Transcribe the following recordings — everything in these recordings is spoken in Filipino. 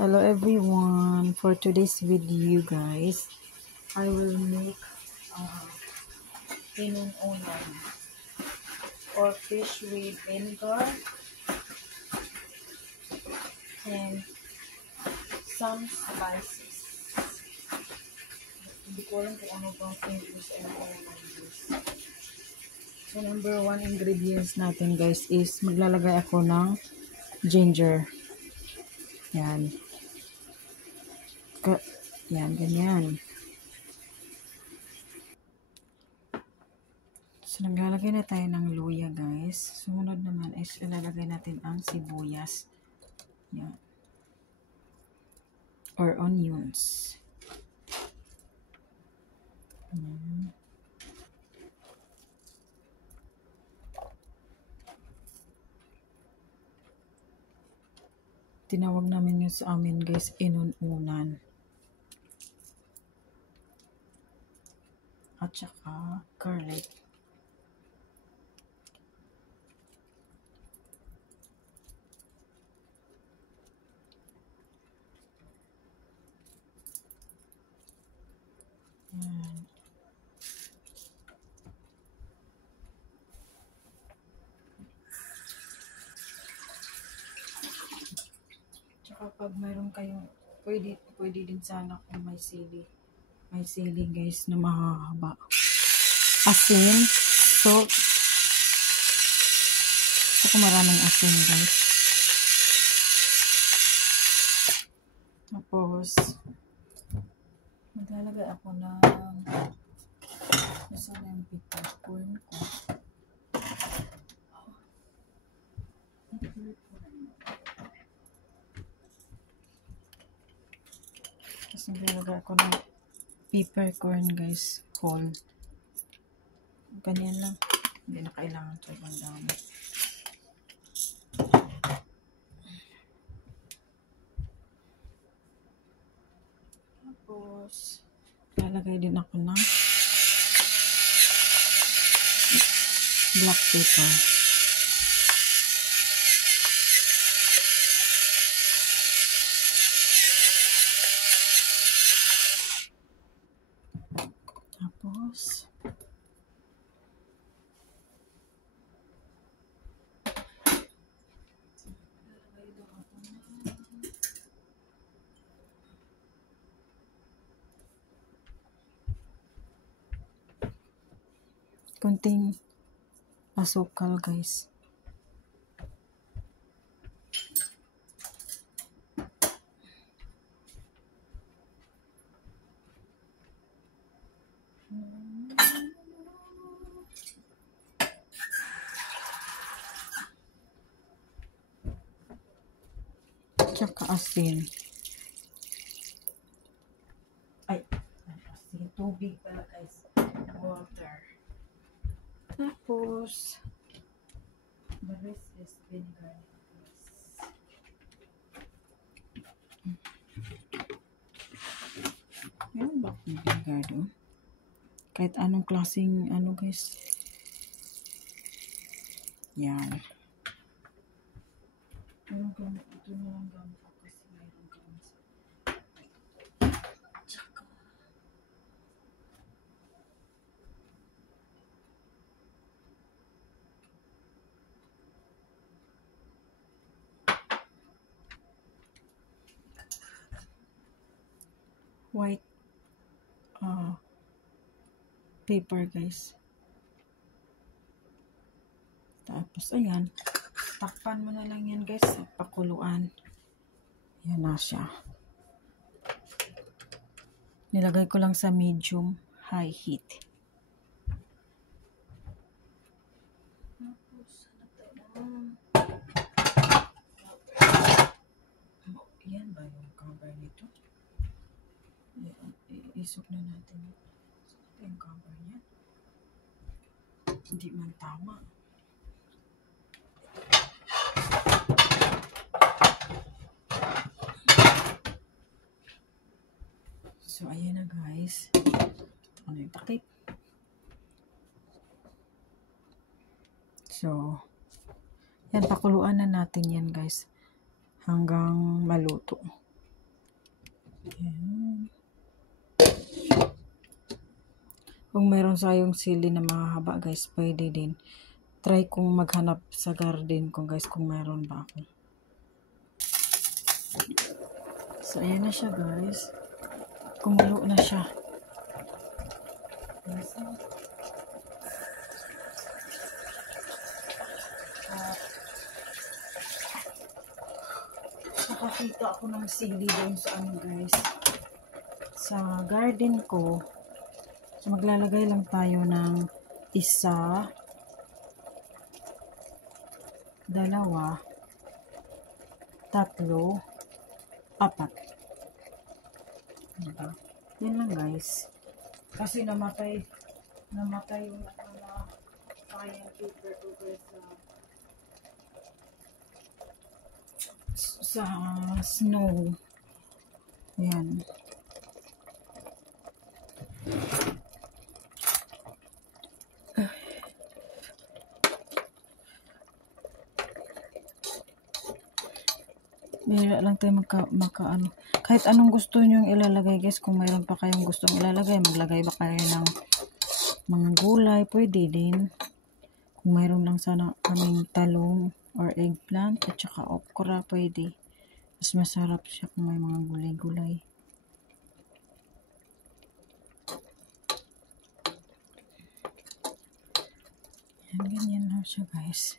Hello everyone, for today's video guys, I will make pinununan or fish with vinegar and some spices. Hindi ko alam kung ano bang English and English. So number one ingredients natin guys is maglalagay ako ng ginger. Yan. Yan, ganyan. So, naglalagay na tayo ng luya, guys. Sumunod naman is ilalagay natin ang sibuyas. Yan. Or onions. Yan. Tinawag namin yun sa amin, guys, inununan. At saka garlic. Yan. Tsaka pag mayroon kayong, pwede din sana kung may sili. May sili guys na mahahaba. Asin, salt. Saka maraming asin guys. Tapos, maglalagay ako ng nasa na yung peppercorn ko. Tapos maglalagay ako ng peppercorn guys, whole. Ganyan lang. Hindi na kailangan sobrang dami. Tapos, lalagay din ako ng black pepper. Tapos, konting asukal guys. Tsaka asin. Ay, asin. Tubig pala guys. Water. Tapos, the rest is vinegar. Meron ba akong vinegar doon? Kahit anong klaseng ano guys. Yan. Meron gamit. Ito na lang gamit ako kasi meron gamit. Tsaka. White paper guys. Tapos ayan, takpan mo na lang yan guys sa pakuluan. Yan na siya. Nilagay ko lang sa medium high heat. Tapos yan ba yung cover nito? Isok na natin. Ito yung cover niya. Hindi man tama. So, ayan na guys. Ano yung takip? So, yan, pakuluan na natin yan guys. Hanggang maluto. Ayan. Kung meron sayong sili na mahaba guys, pwede din. Try kong maghanap sa garden ko guys kung meron ba ako. So ayan na siya guys. Kumulo na siya. Nakakita ako ng sili doon sa ano guys. Sa garden ko. So maglalagay lang tayo ng isa, dalawa, tatlo, apat. Diba? Yan lang guys. Kasi namatay yung sayang paper ko guys sa snow. Yan. Bira lang tayo ano. Kahit anong gusto nyong ilalagay guys, kung mayroon pa kayong gustong ilalagay, maglagay ba kayo ng mga gulay, pwede din. Kung mayroon lang sana kaming talong or eggplant at saka okra, pwede. Mas masarap siya kung may mga gulay-gulay. Yan, ganyan lang siya guys.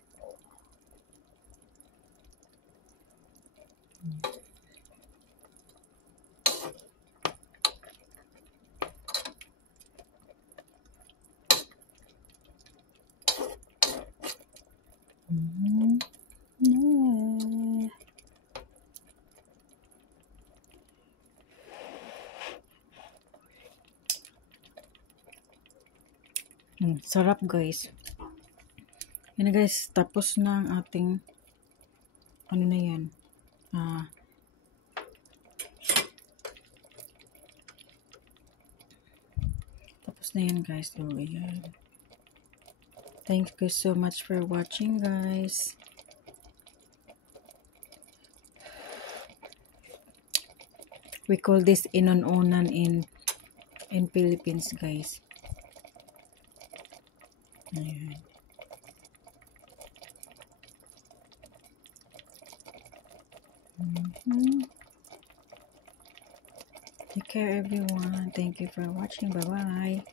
Sarap guys. Yan na guys, tapos na ang ating ano na yan. Tapos na yan guys. So, ayan. Thank you so much for watching guys. We call this inon-onan in Philippines guys. Ayan. Take care everyone. Thank you for watching. Bye-bye.